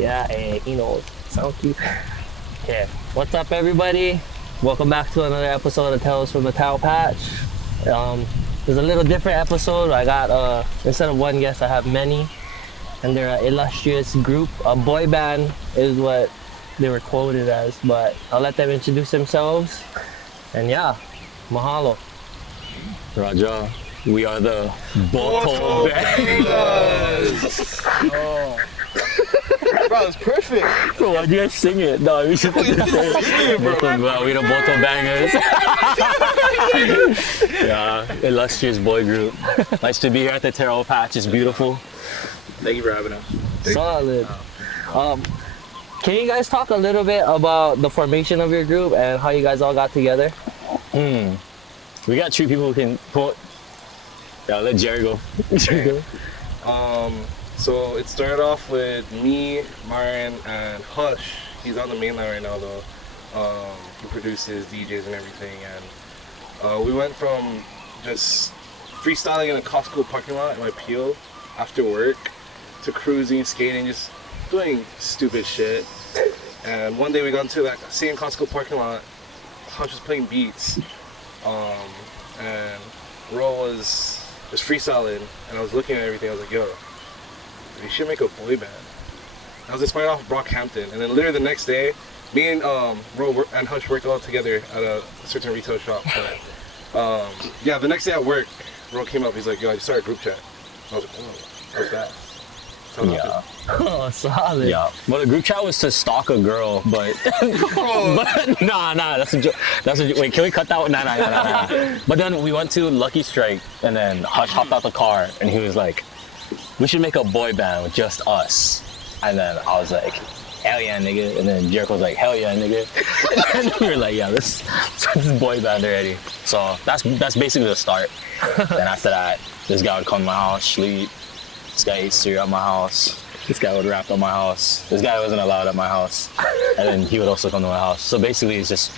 Yeah, hey, he knows. Sound cute. Okay, what's up, everybody? Welcome back to another episode of Tales from the Towel Patch. There's a little different episode. I got, instead of one guest, I have many. And they're an illustrious group. A boy band is what they were quoted as, but I'll let them introduce themselves. And yeah, mahalo. Raja, we are the Boto Bangaz. Oh. Bro, it's perfect. Bro, why'd you guys sing it? No, we should sing it. We the Boto Bangaz. Yeah, illustrious boy group. Nice to be here at the Taro Patch. It's beautiful. Thank you for having us. Solid. Can you guys talk a little bit about the formation of your group and how you guys all got together? We got three people who can quote. Yeah, let Jerry go. Okay. So it started off with me, Myron, and Hush. He's on the main line right now though. He produces, DJs and everything. And we went from just freestyling in a Costco parking lot in my Peel after work to cruising, skating, just doing stupid shit. And one day we got into that same Costco parking lot. Hush was playing beats. And Ro was freestyling, and I was looking at everything. I was like, yo, we should make a boy band. I was inspired off Brockhampton, and then literally the next day, me and Ro and Hush worked all together at a certain retail shop. But, yeah, the next day at work, Ro came up. He's like, yo, I just started a group chat. I was like, oh, what's that? Yeah. Oh, solid. Yeah. Well, the group chat was to stalk a girl, but but nah, that's a joke. That's a joke. Wait, can we cut that one? Nah. But then we went to Lucky Strike, and then Hush hopped out the car, and he was like, "We should make a boy band with just us." And then I was like, "Hell yeah, nigga!" And then Jericho was like, "Hell yeah, nigga!" And we were like, "Yeah, this is boy band already." So that's basically the start. Then after that, this guy would come to my house, sleep. This guy ate cereal at my house. This guy would rap at my house. This guy wasn't allowed at my house. And then he would also come to my house. So basically it's just,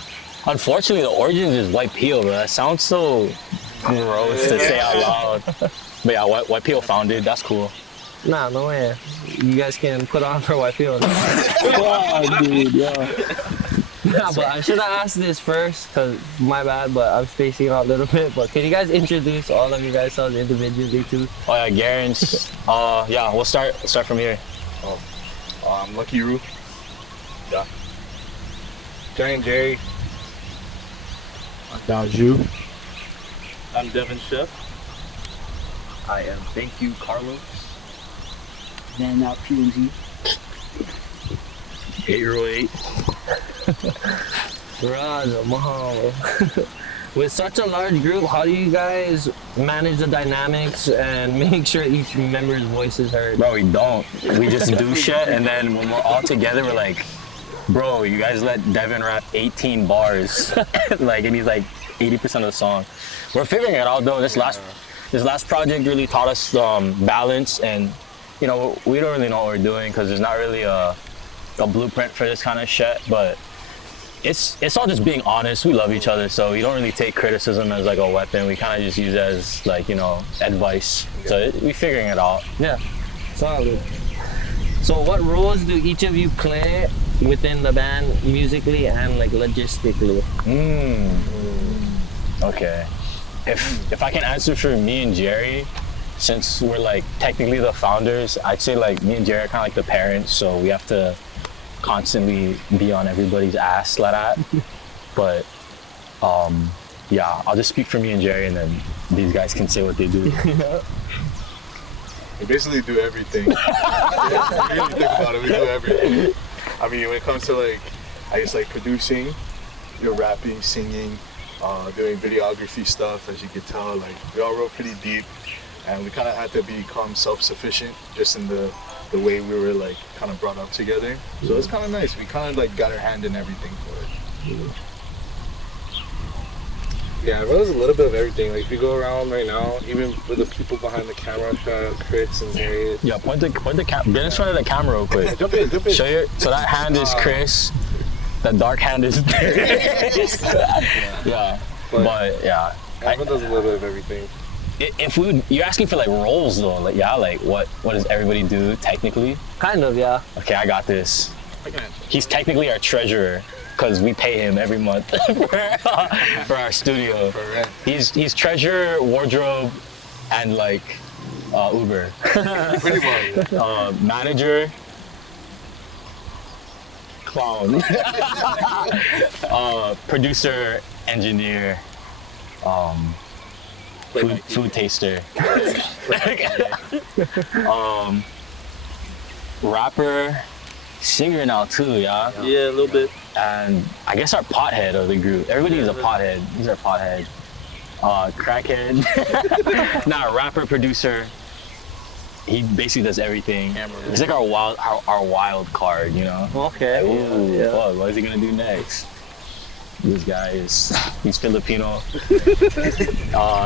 unfortunately the origins is White Peel, bro. That sounds so gross to say out loud. But yeah, White Peel founded, that's cool. Nah, no way. You guys can put on for White Peel. Wow, dude, yeah. Yeah, but I should have asked this first, because my bad, but I'm spacing out a little bit. But can you guys introduce all of you guys individually too? Oh yeah, Garen's. Yeah, we'll start from here. I'm Lucky Roo. Yeah. Giant Jerry. I'm Daju. I'm Devin Chef. I am Thank You Carlos. Man out P&G. 808. Raja, mahalo. With such a large group, how do you guys manage the dynamics and make sure each member's voice is heard? Bro, we don't. We just do shit, and then when we're all together, we're like, bro, you guys let Devin rap 18 bars. Like, and he's like 80% of the song. We're figuring it out though. This last project really taught us balance, and you know, we don't really know what we're doing because there's not really a blueprint for this kind of shit, but it's all just being honest. We love each other, so we don't really take criticism as like a weapon. We kind of just use it as like, you know, advice. So we're figuring it out. Yeah, solid. So what roles do each of you play within the band musically and like logistically? Okay. If I can answer for me and Jerry, since we're like technically the founders, I'd say like me and Jerry are kind of like the parents, so we have to constantly be on everybody's ass like that. But yeah, I'll just speak for me and Jerry, and then these guys can say what they do. We basically do everything. Yeah, really think about it, we do everything. I mean, when it comes to like, I guess like producing, you know, rapping, singing, doing videography stuff, as you can tell, like we all wrote pretty deep, and we kind of had to become self-sufficient just in the way we were like kind of brought up together. So it's kind of nice. We kind of like got our hand in everything for it. Yeah, it was a little bit of everything. Like if you go around right now, even with the people behind the camera, Chris and Harriet. Yeah, point the camera. Get in front of the camera real quick. Jump in. Show your. So that hand is Chris. The dark hand is. Yeah. But yeah. Everyone does a little bit of everything. if you're asking for like roles though, like like what does everybody do technically? Kind of, yeah. Okay, I got this. He's technically our treasurer because we pay him every month for our studio. For rent. He's treasurer, wardrobe, and like Uber. Pretty well. Manager, clown, producer, engineer, food taster, rapper, singer now too, yeah. Yeah, a little bit. And I guess our pothead of the group. Everybody is a pothead. He's our pothead. Crackhead. Nah, rapper, producer. He basically does everything. He's like our wild card, you know? Okay. Like, ooh, yeah. fuck, what is he gonna do next? This guy he's Filipino.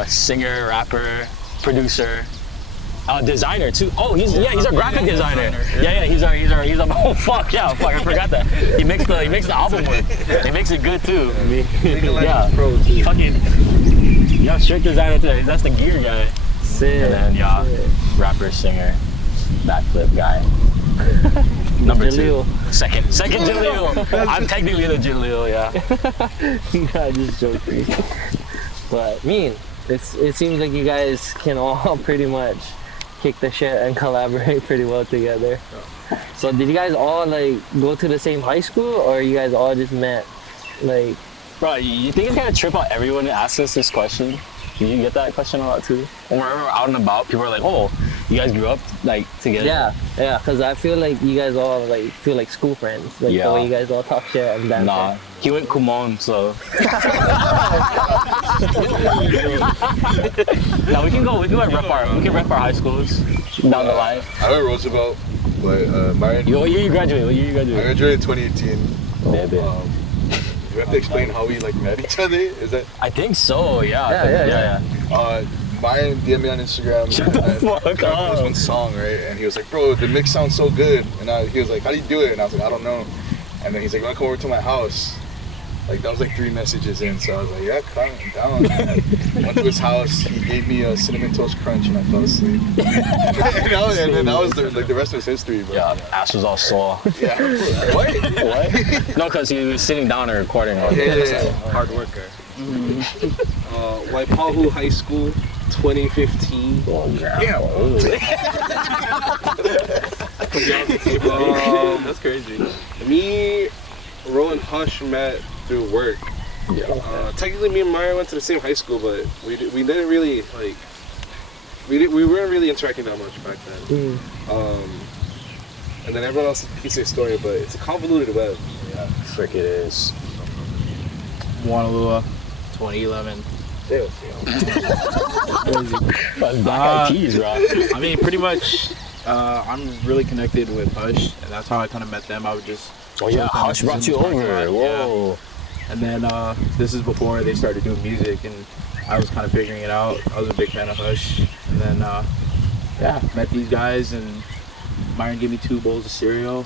Singer, rapper, producer. Designer too. Oh, he's a graphic designer. Yeah, he's a oh fuck, I forgot that. He makes the album work. He makes it good too. Yeah. Pro too. Fucking strict designer today. That's the gear guy. Sick. And then rapper, singer, backflip guy. Number Jaleel. 2. Second Jaleel. I'm technically the Jaleel, yeah. Yeah, just joking. But it seems like you guys can all pretty much kick the shit and collaborate pretty well together. So did you guys all like go to the same high school, or you guys all just met like? Bro, you think it's gonna trip out everyone to ask us this question? Do you get that question a lot too? When we're out and about, people are like, "Oh, you guys grew up like together?" Yeah, because I feel like you guys all like feel like school friends. Like the way you guys all talk shit and dance. Nah, he went Kumon, so. Now we can rep our high schools down the line. I went Roosevelt, but Myron. What year you graduated? I graduated in 2018. Yeah, Do we have to explain how we like met each other? Is that? I think so. Yeah. Myron DM'd me on Instagram. Shut the fuck This up. one song, right? And he was like, "Bro, the mix sounds so good." And he was like, "How do you do it?" And I was like, "I don't know." And then he's like, "You wanna come over to my house?" Like that was like 3 messages in, so I was like, "Yeah, come down." And went to his house. He gave me a cinnamon toast crunch, and I fell asleep. and then that was the rest was history. Bro. Yeah, ass was all sore. Yeah. What? No, because he was sitting down and recording. Yeah. Hard worker. Waipahu High School, 2015. Yeah. That's crazy. Me, Ro, and Hush met through work. Technically, me and Myron went to the same high school, but we didn't really like. We weren't really interacting that much back then. And then everyone else keeps their story, but it's a convoluted web. Yeah, frick it is. Wanalua, 2011. That's Black Eyed Peas, bro. I mean, pretty much, I'm really connected with Hush, and that's how I kind of met them. I would just. Oh yeah, Hush brought you over. Whoa. Yeah. And then this is before they started doing music, and I was kind of figuring it out. I was a big fan of Hush, and then met these guys, and Myron gave me 2 bowls of cereal.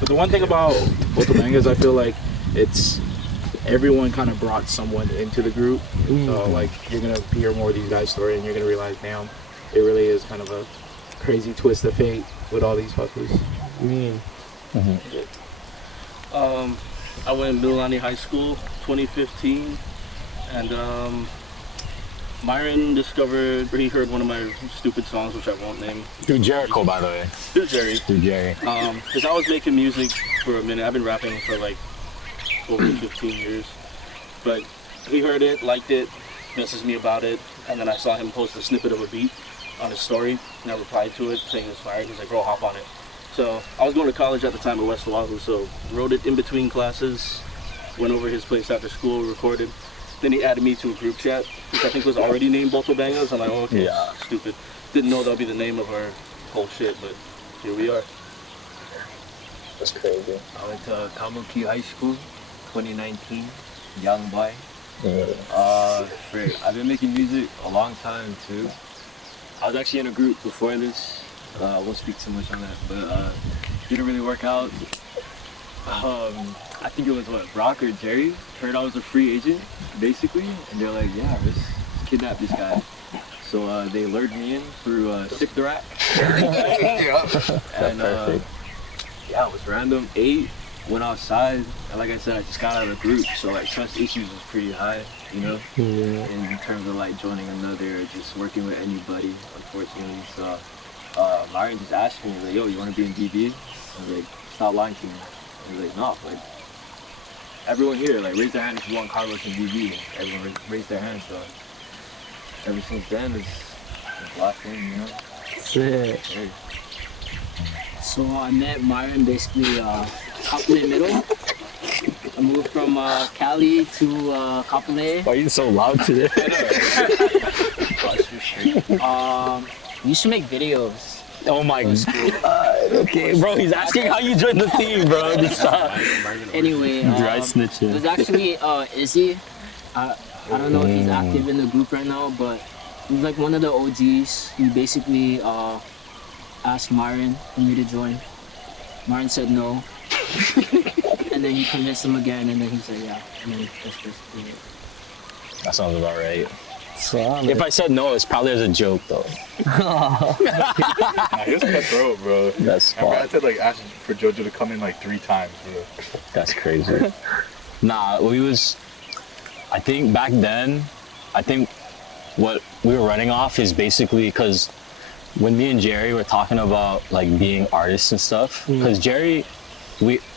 But the one thing about Boto Bangaz, I feel like it's everyone kind of brought someone into the group. So like you're gonna hear more of these guys' story, and you're gonna realize, damn, it really is kind of a crazy twist of fate with all these fuckers. I went to Mililani High School, 2015, and Myron he heard one of my stupid songs, which I won't name. Through Jericho, by the way. Through Jerry. Because I was making music for a minute. I've been rapping for like over 15 years. But he heard it, liked it, messaged me about it, and then I saw him post a snippet of a beat on his story, and I replied to it saying it's fire. He's like, "Bro, hop on it." So I was going to college at the time at West Oahu, so wrote it in between classes, went over his place after school, recorded. Then he added me to a group chat, which I think was already named Boto Bangaz. I'm like, oh, okay, stupid. Didn't know that would be the name of our whole shit, but here we are. That's crazy. I went to Kamuki High School, 2019, young boy. I've been making music a long time too. I was actually in a group before this. I won't speak too much on that, but didn't really work out. I think it was Brock or Jerry heard I was a free agent, basically, and they're like, yeah, let's kidnap this guy. So they lured me in through Sick the Rat. And yeah, it was random. 8, went outside, and like I said, I just got out of the group, so like trust issues was pretty high, you know? In terms of like joining another, or just working with anybody, unfortunately. So Myron just asked me, he's like, yo, you want to be in DB? I was like, stop lying to me. I was like, no, like, everyone here, like, raise their hand if you want Carlos in DB. Everyone raised their hand, so ever since then, it's locked in, you know? Sick. Hey. So I met Myron basically Kapolei middle. I moved from Cali to Kapolei. Why are you so loud today? We used to make videos. Oh my god. Okay, bro, he's asking how you joined the team, bro. Just stop. Anyway, Dry it snitching. was actually Izzy. I don't know if he's active in the group right now, but he was like one of the OGs. He basically asked Myron for me to join. Myron said no. And then he convinced him again, and then he said yeah. And then that's basically it. That sounds about right. Solid. If I said no, it's probably as a joke, though. Nah, he was cutthroat, bro. That's Remember, I fun. had to like ask for JoJo to come in like 3 times, bro. That's crazy. Nah, I think back then, what we were running off is basically because when me and Jerry were talking about like being artists and stuff, because Jerry,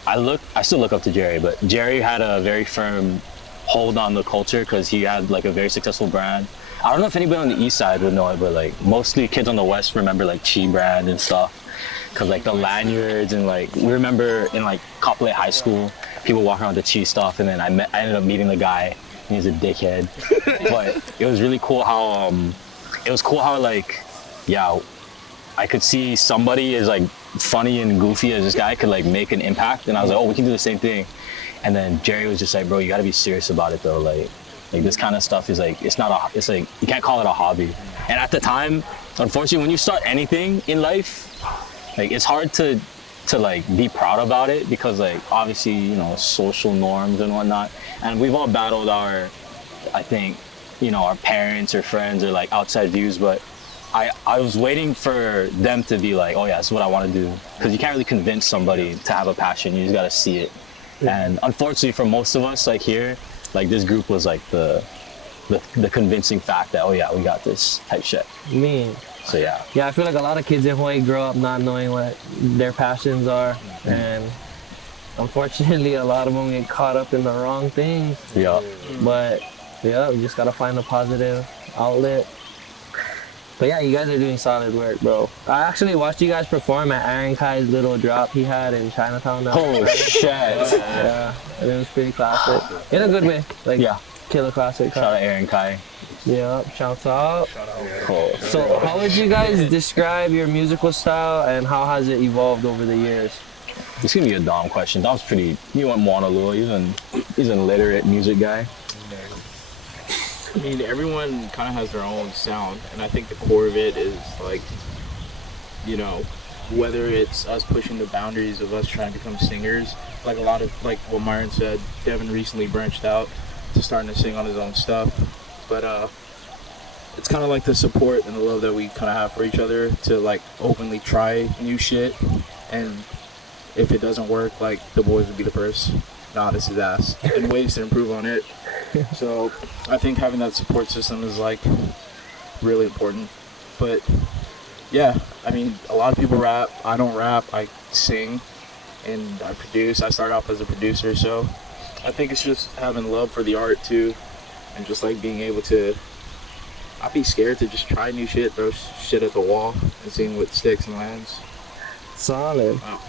I still look up to Jerry, but Jerry had a very firm hold on the culture because he had like a very successful brand. I don't know if anybody on the east side would know it, but like mostly kids on the west remember like Chi brand and stuff, because like the lanyards, and like we remember in like Kapolei High School, people walking around with the Chi stuff, and then I ended up meeting the guy. He was a dickhead, but it was really cool how like, yeah, I could see somebody as like funny and goofy as this guy could like make an impact, and I was like, oh, we can do the same thing. And then Jerry was just like, bro, you gotta be serious about it though. Like this kind of stuff is like, it's like, you can't call it a hobby. And at the time, unfortunately, when you start anything in life, like it's hard to like be proud about it, because like obviously, you know, social norms and whatnot. And we've all battled our, I think, you know, our parents or friends or like outside views, but I was waiting for them to be like, oh yeah, this is what I want to do. Because you can't really convince somebody to have a passion, you just gotta see it. And unfortunately for most of us like here, like this group was like the convincing fact that, oh yeah, we got this type shit. Me. So yeah. Yeah, I feel like a lot of kids in Hawaii grow up not knowing what their passions are, and unfortunately a lot of them get caught up in the wrong things. Yeah. But yeah, we just gotta find a positive outlet. But yeah, you guys are doing solid work, bro. I actually watched you guys perform at Aaron Kai's little drop he had in Chinatown. Oh shit. Yeah, and it was pretty classic. In a good way. Like, Yeah. killer classic. Shout out Aaron Kai. Yeah, shouts out. Cool. So how would you guys describe your musical style, and how has it evolved over the years? This is gonna be a Dom question. Dom's he went Moanalua. He's an illiterate music guy. I mean, everyone kind of has their own sound, and I think the core of it is like, you know, whether it's us pushing the boundaries of us trying to become singers, like a lot of, like what Myron said, Devin recently branched out to starting to sing on his own stuff, but it's kind of like the support and the love that we kind of have for each other to like openly try new shit, and if it doesn't work, like the boys would be the first to honest his ass and ways to improve on it. So I think having that support system is like really important. But yeah, I mean, a lot of people rap. I don't rap. I sing and I produce. I started off as a producer, so I think it's just having love for the art too, and just like being able to not be scared to just try new shit, throw shit at the wall and seeing what sticks and lands. Solid. Wow.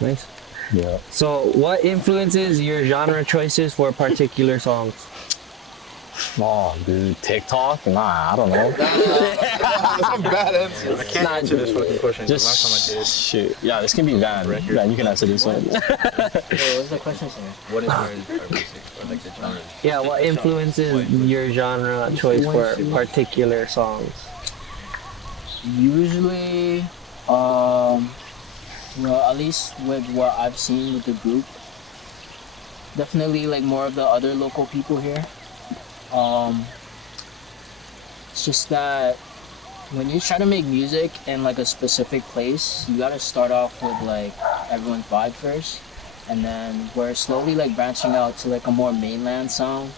Nice. Yeah. So what influences your genre choices for particular songs? Oh, dude, TikTok? Nah, I don't know. That's a bad answer. I can't answer this fucking question. Just Last time I did. shoot. Yeah, this can be Van. Van, you can answer this one. What's the question, sir? What is our music, or like the genre? Yeah, what influences your genre choice for particular songs? Usually, well, at least with what I've seen with the group, definitely like more of the other local people here. It's just that when you try to make music in like a specific place, you gotta start off with like everyone's vibe first, and then we're slowly like branching out to like a more mainland sound.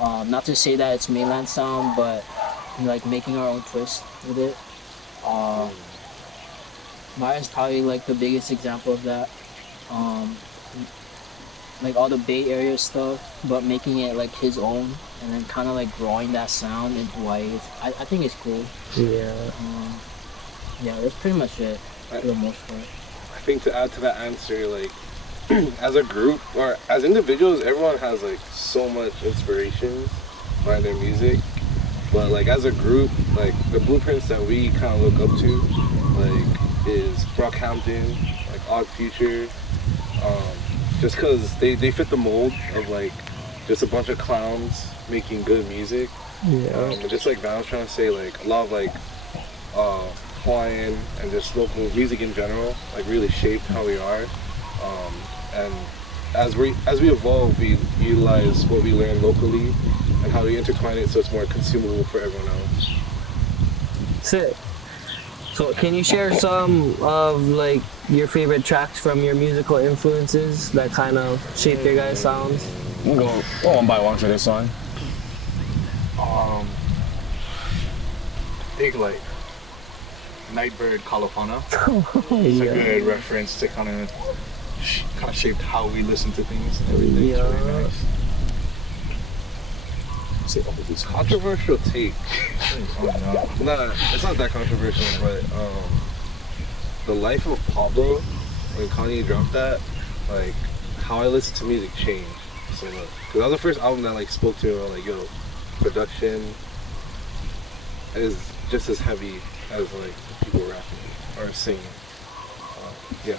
Not to say that it's mainland sound, but like making our own twist with it. Maya's probably like the biggest example of that. Um, like all the Bay Area stuff, but making it like his own, and then kind of like growing that sound in Hawaii. I think it's cool. Yeah. Yeah, that's pretty much it for the most part. I think to add to that answer, like as a group or as individuals, everyone has like so much inspiration behind their music. But like as a group, like the blueprints that we kind of look up to, like is Brockhampton, like Odd Future, just because they fit the mold of like just a bunch of clowns making good music. Yeah. And just like Van was trying to say, like a lot of like Hawaiian and just local music in general, like really shaped how we are. And as we evolve, we utilize what we learn locally and how we intertwine it so it's more consumable for everyone else. Sick. So can you share some of like your favorite tracks from your musical influences that kind of shape your guys' sounds? We'll go one by one for this one. Big like Nightbird Kalapana. It's a good reference to kind of shaped how we listen to things and everything. Yeah. It's really nice. It's controversial take. Oh, no. Nah, it's not that controversial, but the life of Pablo, when Kanye dropped that, like how I listen to music changed so much. Cause that was the first album that like spoke to me about like, yo, production is just as heavy as like people rapping or singing. Yeah.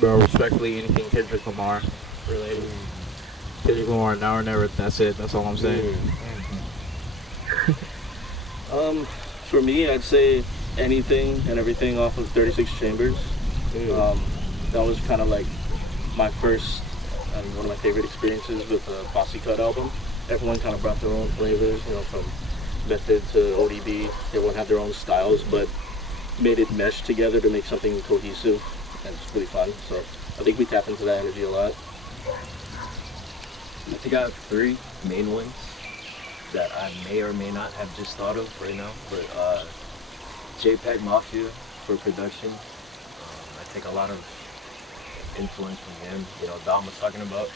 Bro, respectfully, anything Kendrick Lamar related. Kendrick Lamar, now or never, that's it. That's all I'm saying. For me, I'd say anything and everything off of 36 Chambers. That was kind of like my first and one of my favorite experiences with the Posse Cut album. Everyone kind of brought their own flavors, you know, from Method to ODB. Everyone had their own styles, but made it mesh together to make something cohesive, and it's really fun. So I think we tap into that energy a lot. I think I have three main ones that I may or may not have just thought of right now. But JPEG Mafia for production. I take a lot of influence from him. You know, Dom was talking about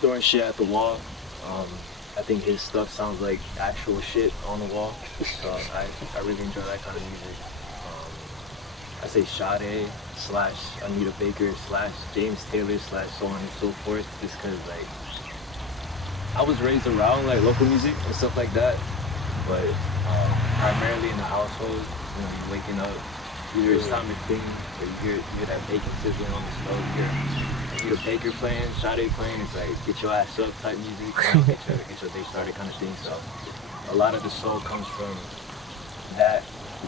throwing shit at the wall. I think his stuff sounds like actual shit on the wall. So I really enjoy that kind of music. I say Sade / Anita Baker / James Taylor / so on and so forth, just cause like I was raised around like local music and stuff like that, but primarily in the household, you know, you're waking up, either it's time to clean, or you hear that bacon sizzling on the stove, you hear Baker playing, Sade playing, it's like get your ass up type music, you know, get your day started kind of thing. So a lot of the soul comes from that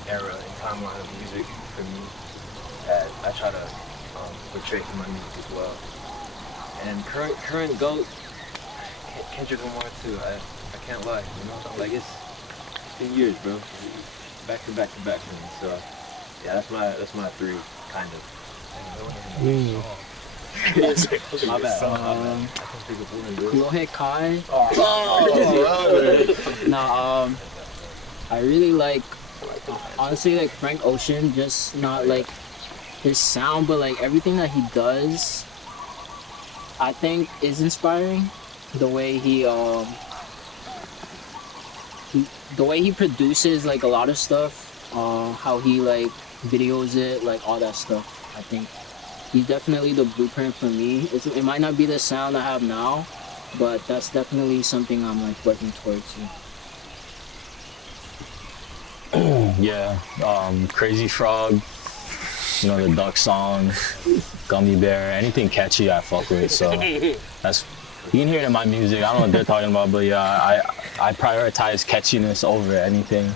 era and timeline of music for me that I try to portray in my music as well. And current GOAT, Kendrick Lamar too. I can't lie, you know. Like it's been years, bro. Back to back for me. So yeah, that's my three kind of. My bad. Kulohe Kai. I really like, honestly, like Frank Ocean, just not like his sound, but like everything that he does, I think is inspiring. The way he produces like a lot of stuff, how he like videos it, like all that stuff. I think he's definitely the blueprint for me. It might not be the sound I have now, but that's definitely something I'm like working towards. Yeah, Crazy Frog, you know, the duck song, Gummy Bear, anything catchy I fuck with. So that's, you can hear it in my music. I don't know what they're talking about, but yeah, I prioritize catchiness over anything.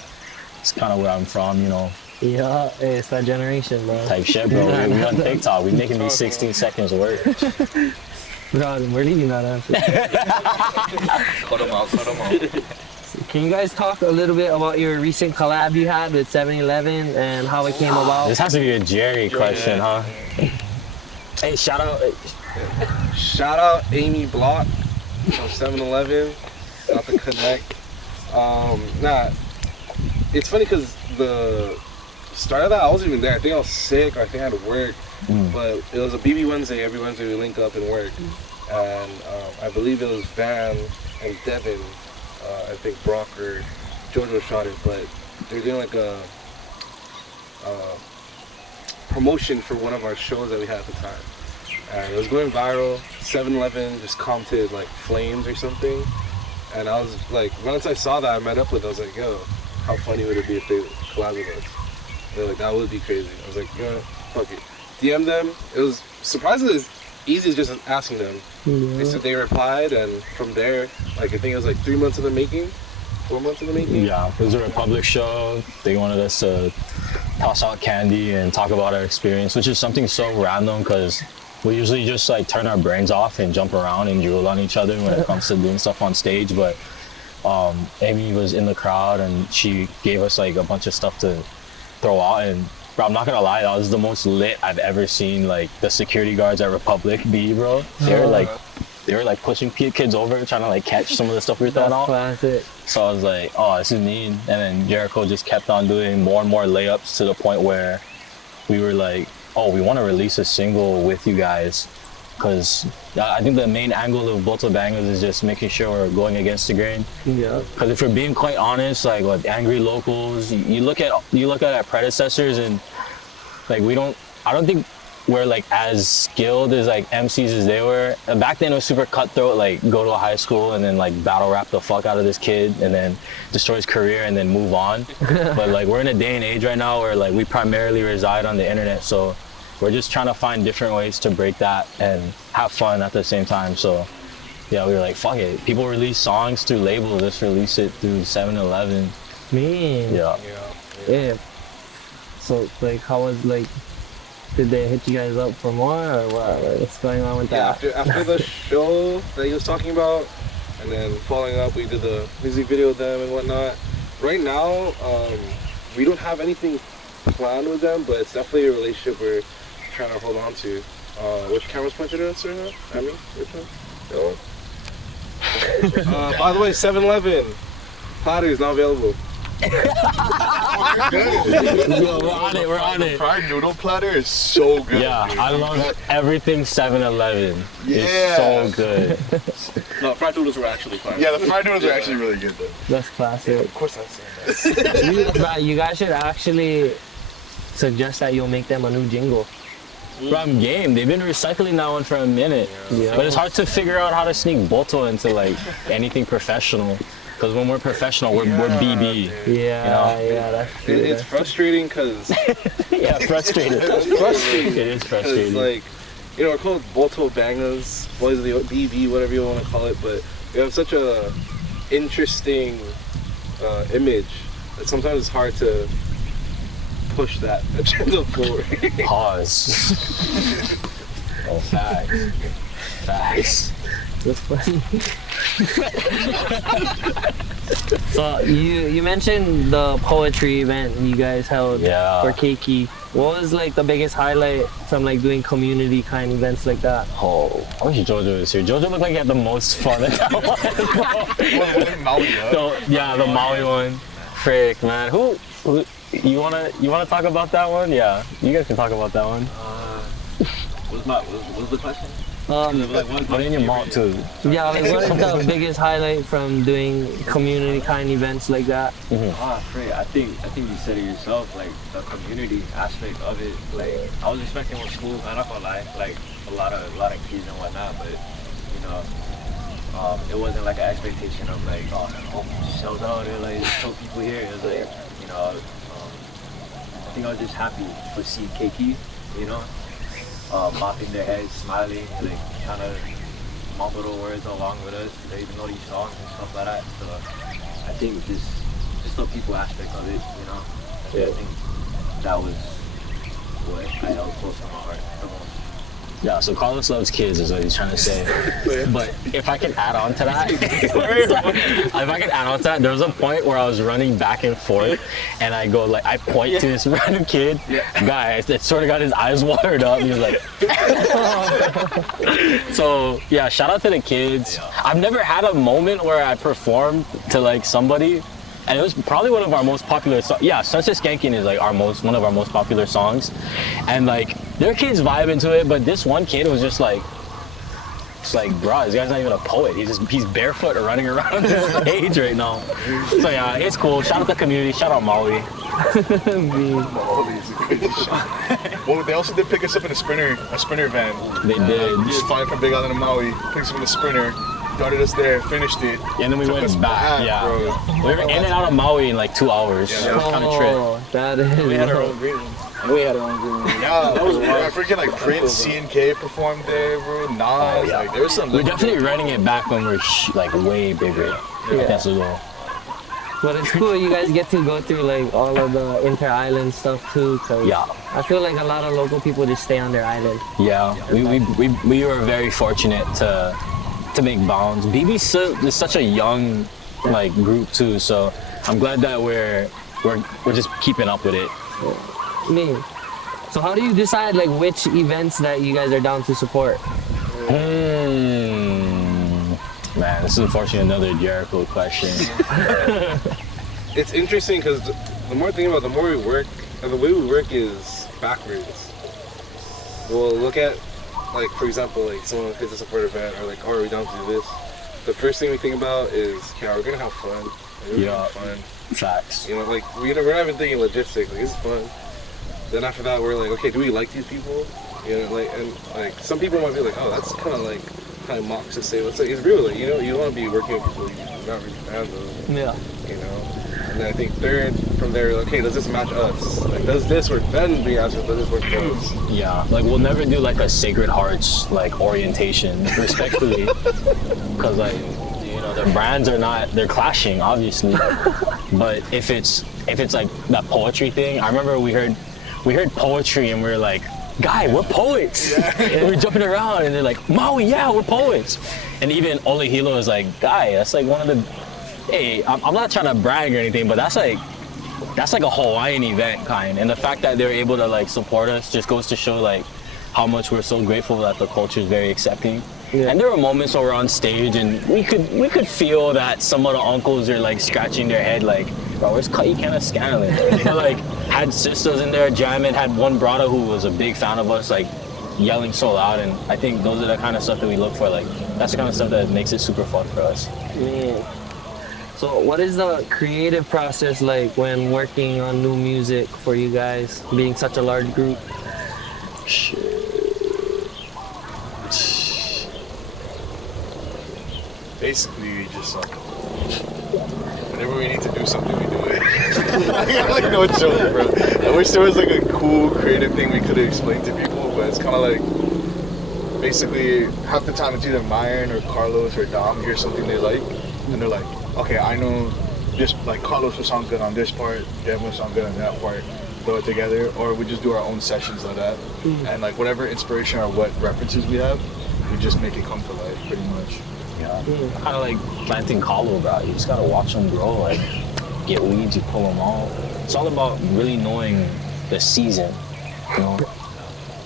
It's kind of where I'm from, you know. Yeah, it's that generation, bro. Type shit, bro. We on TikTok. We making these 16 seconds work. Bro, we're leaving that answer. Cut them out. can you guys talk a little bit about your recent collab you had with 7-Eleven and how it came about? This has to be a Jerry question, huh? Hey, shout out Amy Block from 7-Eleven. Got the connect. It's funny because the start of that, I wasn't even there. I think I was sick, or I think I had to work. But it was a BB Wednesday. Every Wednesday we link up and work. And I believe it was Van and Devin. I think Brock or Jojo shot it, but they're doing like a promotion for one of our shows that we had at the time. And it was going viral. 7-Eleven just commented like flames or something. And I was like, once I saw that, I met up with them. I was like, yo, how funny would it be if they collab with us? They're like, that would be crazy. I was like, yo, fuck it. DM them. It was surprisingly as easy as just asking them. They said they replied, and from there, like I think it was like 3 months in the making, 4 months in the making. Yeah, it was a Republic show. They wanted us to toss out candy and talk about our experience, which is something so random because we usually just like turn our brains off and jump around and drool on each other when it comes to doing stuff on stage. But Amy was in the crowd and she gave us like a bunch of stuff to throw out, and bro, I'm not gonna lie, that was the most lit I've ever seen like the security guards at Republic be, bro. They were like pushing kids over, trying to like catch some of the stuff we were throwing out. Classic. So I was like, oh, this is neat. And then Jericho just kept on doing more and more layups to the point where we were like, oh, we want to release a single with you guys. Because I think the main angle of Boto Bangaz is just making sure we're going against the grain. Yeah. Because if we're being quite honest, like with Angry Locals, you look at our predecessors and like I don't think we're like as skilled as like MCs as they were. And back then it was super cutthroat, like go to a high school and then like battle rap the fuck out of this kid and then destroy his career and then move on. But like we're in a day and age right now where like we primarily reside on the internet, so we're just trying to find different ways to break that and have fun at the same time. So yeah, we were like, fuck it. People release songs through labels, let's release it through 7-Eleven. Man. Yeah. So like, how was like, did they hit you guys up for more or what? Like, what's going on with that? After the show that he was talking about, and then following up, we did the music video with them and whatnot. Right now, we don't have anything planned with them, but it's definitely a relationship we're trying to hold on to. Which camera's pointed at us right now? I mean, which one? That one? By the way, 7-Eleven platter is not available. Yo, we're on it. Fried noodle platter is so good. Yeah, dude. I love everything 7-Eleven. Yeah. It's so good. No, fried noodles were actually fine. Yeah, the fried noodles are actually really good though. That's classic. Of course I'm saying that. You guys should actually suggest that you'll make them a new jingle. From game, they've been recycling that one for a minute. Yeah. But it's hard to figure out how to sneak Boto into like anything professional. Because when we're professional, we're BB. Yeah, that's true. It's frustrating because Yeah, frustrated. it's frustrating. It is frustrating. It's like, you know, we're called Boto Bangaz, boys of the BB, whatever you want to call it, but we have such a interesting image that sometimes it's hard to push that agenda forward. Pause. Oh, facts. Facts. That's funny. So you mentioned the poetry event you guys held for Keiki. What was like the biggest highlight from like doing community kind events like that? Oh, I wish Jojo was here. Jojo looked like he had the most fun at that one. Maui, The Maui one. Frick, man. Who you wanna talk about that one? Yeah, you guys can talk about that one. What was the question? Put in your mouth too. Yeah, like what is the biggest highlight from doing community kind events like that? Frey, I think you said it yourself, like the community aspect of it. Like I was expecting with school, I'm not gonna lie, like a lot of kids and whatnot, but you know, it wasn't like an expectation of like, oh, shows out there, like so people here. It was like, you know, I think I was just happy to see keiki, you know. Bopping their heads, smiling, like trying to mouth little words along with us. They even know these songs and stuff like that. So I think just the people aspect of it, you know. I think that was what I held close to my heart the most. Yeah, so Carlos loves kids is what he's trying to say. But if I can add on to that, there was a point where I was running back and forth and I go like, I point to this random kid, guy, it sort of got his eyes watered up. He was like, so yeah, shout out to the kids. I've never had a moment where I performed to like somebody and it was probably one of our most popular songs. Yeah, Sunset Skanking is like one of our most popular songs. And like, their kids vibe into it, but this one kid was just like, it's like, bro, this guy's not even a poet. He's barefoot running around the stage right now. So yeah, it's cool. Shout out the community. Shout out Maui. Well, they also did pick us up in a sprinter van. They did. Just flying from Big Island to Maui, picked us up in a sprinter, started us there, finished it. And then we took us went back. Yeah, bro. we were in and out of Maui in like 2 hours. Yeah, It was kind of trip. That is. We had our own green ones. And we had our own green ones. Yeah, that was wild. I freaking like Prince, C&K performed there, bro. Nas, like there was some. We're definitely running it back when we're like way bigger. Yeah. That's the goal. But it's cool you guys get to go through like all of the inter-island stuff too, cause Yeah. I feel like a lot of local people just stay on their island. Yeah, we were very fortunate to make bounds. BB is such a young like group too, so I'm glad that we're just keeping up with it. Me. So how do you decide like which events that you guys are down to support? Man, this is unfortunately another Jericho question. It's interesting because the more I think about it, the more we work, and the way we work is backwards. We'll look at, like, for example, like someone hits a support event or like, oh, are we down to do this? The first thing we think about is, okay, we're gonna have fun. Like, we're gonna have fun. Facts. You know, like we're not even thinking logistics. Like, it's fun. Then after that, we're like, okay, do we like these people? You know, like, and like some people might be like, oh, that's kind of mocks to say, but it's like, it's real. Like, you know, you don't want to be working with people you're not really fans of. Yeah. You know. And then I think third, from there, okay, does this match us? Like, does this work? Then we ask, does this work for us? Yeah, like we'll never do like a Sacred Hearts like orientation, respectfully, because like, you know, the brands they're clashing, obviously. But if it's like that poetry thing, I remember we heard poetry and we were like, guy, we're poets. And we're jumping around and they're like, Maui, yeah, we're poets. And even Ola Hilo is like, guy, that's like one of the, hey, I'm not trying to brag or anything, but that's like a Hawaiian event kind. And the fact that they're able to like support us just goes to show like how much we're so grateful that the culture is very accepting. Yeah. And there were moments where we're on stage and we could feel that some of the uncles are like scratching their head like, bro, where's Ikaika Scanlon? But like had sisters in there jamming, had one brother who was a big fan of us like yelling so loud, and I think those are the kind of stuff that we look for. Like that's the kind of stuff that makes it super fun for us. Yeah. So what is the creative process like when working on new music for you guys, being such a large group? Basically, we just whenever we need to do something, we do it. Like no joke, bro. I wish there was like a cool creative thing we could have explained to people, but it's kind of like basically half the time it's either Myron or Carlos or Dom hear something they like, and they're like, okay, I know this, like Carlos will sound good on this part, Devin will sound good on that part, throw it together, or we just do our own sessions like that, and like whatever inspiration or what references we have, we just make it come to life pretty much. Yeah, kind of like planting kalo, bro. You just gotta watch them grow. Like, get weeds, you pull them off. It's all about really knowing the season, you know,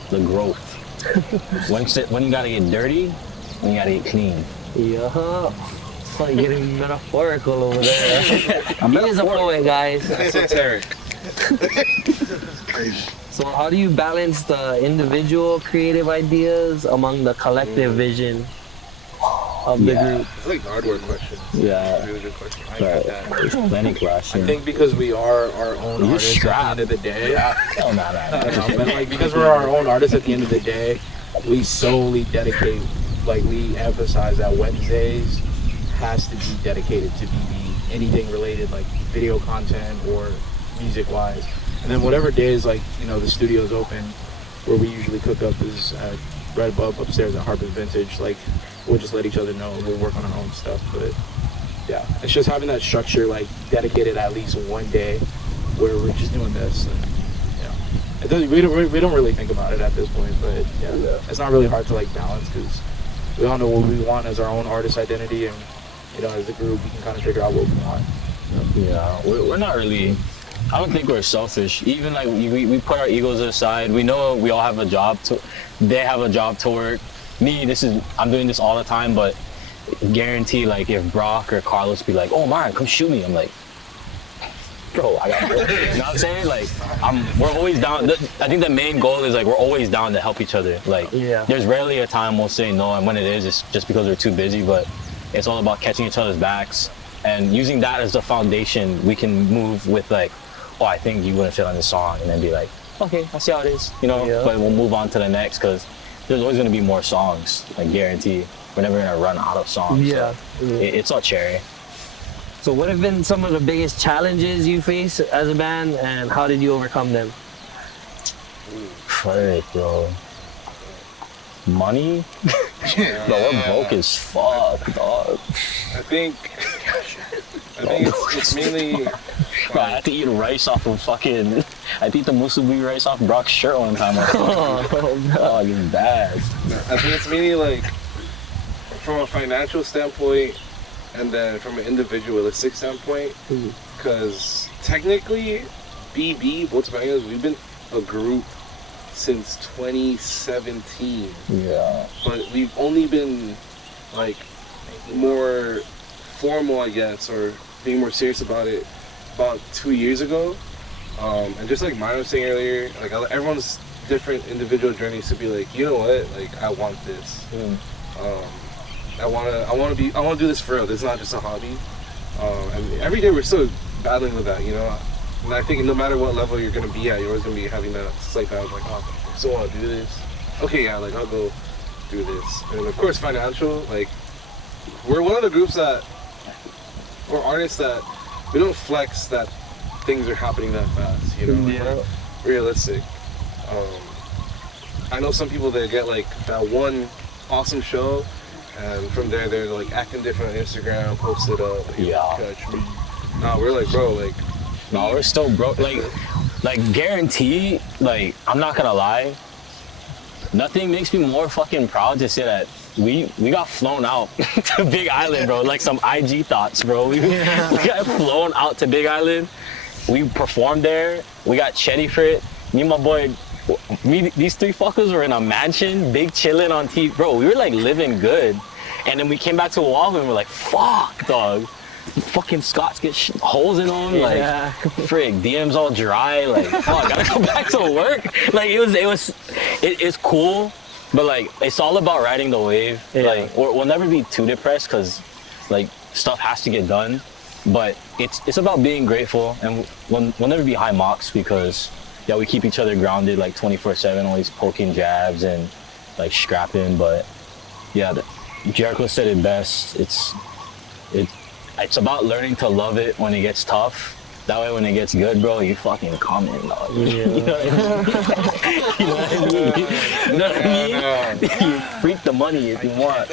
the growth. when you gotta get dirty, when you gotta get clean. Yeah. It's like getting metaphorical over there. He is a poet, guys. Esoteric. So how do you balance the individual creative ideas among the collective vision of the group? It's like the hardware question. Yeah. It's a really good question. I Right. get that. There's plenty question. I think because we are our own You're artists strapped. at the end of the day. Hell no. But like because we're our own artists at the end of the day, we solely dedicate, like we emphasize that Wednesdays has to be dedicated to BB. Anything related like video content or music wise. And then whatever days like, you know, the studio's open, where we usually cook up is right above upstairs at Harper's Vintage. Like we'll just let each other know we'll work on our own stuff. But yeah, it's just having that structure like dedicated at least one day where we're just doing this. And, we don't really think about it at this point, but yeah, it's not really hard to like balance because we all know what we want as our own artist identity, and as a group we can kind of figure out what we want. Yeah, we're not really. I don't think we're selfish. Even like we put our egos aside. We know we all have a job to. They have a job to work. I'm doing this all the time, but guarantee like if Brock or Carlos be like, "Oh man, come shoot me," I'm like, bro, I got work. You know what I'm saying? Like, we're always down. I think the main goal is like we're always down to help each other. Like, there's rarely a time we'll say no, and when it is, it's just because we're too busy. But it's all about catching each other's backs and using that as the foundation. We can move with like, oh, I think you wouldn't fit on this song, and then be like, okay, I see how it is, But we'll move on to the next because there's always gonna be more songs. I guarantee. We're never gonna run out of songs. Yeah. So it's all cherry. So what have been some of the biggest challenges you face as a band, and how did you overcome them? Frick, bro. Money? Bro, we're broke as fuck, dog. I think it's mainly. Bro, I had to eat rice off of fucking. I had to eat the musubi rice off Brock's shirt one time. Dog, it's bad. I think it's mainly like from a financial standpoint, and then from an individualistic standpoint, because technically, Boto Bangaz, we've been a group since 2017. Yeah. But we've only been like more formal, I guess, or being more serious about it about 2 years ago. And just like Maya was saying earlier, like everyone's different individual journeys to be like, you know what, like I want this. I want to do this for real. This is not just a hobby. And every day we're still battling with that, And I think no matter what level you're gonna be at, you're always gonna be having that slight battle, like, oh, I still want to do this. Okay, yeah, like I'll go do this. And of course, financial. Like, we're one of the groups or artists that we don't flex that things are happening that fast. We're realistic. I know some people that get like that one awesome show. And from there, they're like acting different on Instagram, post it up. Catch me. Nah, we're like, bro, like. No, we're still broke. Like guarantee. Like, I'm not gonna lie. Nothing makes me more fucking proud to say that we got flown out to Big Island, bro. Like some IG thoughts, bro. We got flown out to Big Island. We performed there. We got Chetty for it. Me and my boy. These three fuckers were in a mansion, big chilling on TV. Bro, we were like living good. And then we came back to Oahu and we're like, fuck, dog. Fucking Scots get holes in them. Like, frig, DMs all dry. Like, fuck, gotta go back to work. Like, it's cool. But like, it's all about riding the wave. Like, we'll never be too depressed because like stuff has to get done. But it's about being grateful, and we'll never be high mocks because we keep each other grounded like 24/7, always poking jabs and like scrapping. But Jericho said it best. It's about learning to love it when it gets tough. That way, when it gets good, bro, you fucking coming, dog. You know what I mean? You freak the money if you want.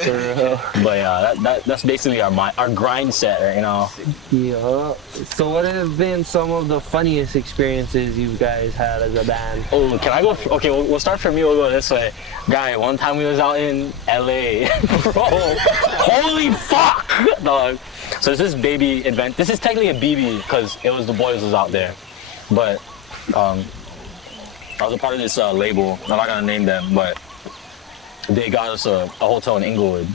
But that's basically our grind set, right? Yeah. So what have been some of the funniest experiences you guys had as a band? Oh, can I go? Okay, we'll start from me. We'll go this way. Guy, one time we was out in LA. Bro, holy fuck, dog. So this baby event. This is technically a BB because it was the boys was out there, but I was a part of this label. I'm not gonna name them, but they got us a hotel in Inglewood.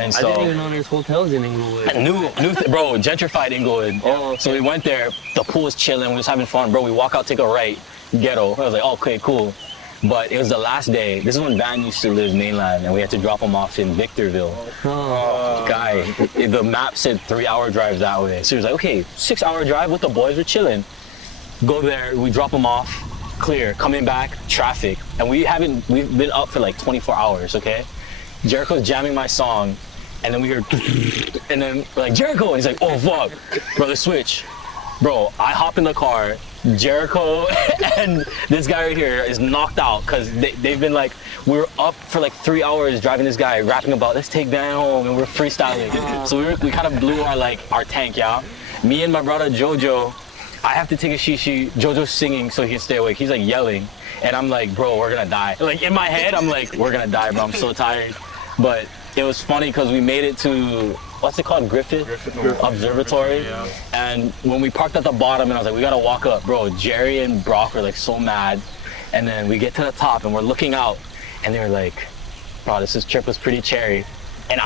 And so I didn't even know there's hotels in Inglewood. New bro, gentrified Inglewood. Okay. So we went there. The pool was chilling. We was having fun, bro. We walk out, take a right, ghetto. I was like, okay, cool. But it was the last day. This is when Van used to live mainland, and we had to drop him off in Victorville. Guy, the map said 3-hour drive that way. So he was like, okay, 6-hour drive with the boys, we're chilling. Go there, we drop him off, clear. Coming back, traffic. And we've been up for like 24 hours, okay? Jericho's jamming my song, and then we hear, and then we're like, Jericho, and he's like, oh fuck, brother, switch. Bro, I hop in the car, Jericho and this guy right here is knocked out because they've been like, we were up for like 3 hours driving this guy, rapping about let's take Van home, and we're freestyling. So we kind of blew our tank, yeah. Me and my brother Jojo, I have to take a shishi. Jojo's singing so he can stay awake. He's like yelling, and I'm like, bro, we're gonna die. Like in my head, I'm like, we're gonna die, bro. I'm so tired. But it was funny because we made it to, what's it called, Griffith Observatory. Yeah. And when we parked at the bottom, and I was like, we gotta walk up, bro. Jerry and Brock were like so mad. And then we get to the top, and we're looking out, and they're like, bro, this trip was pretty cherry. And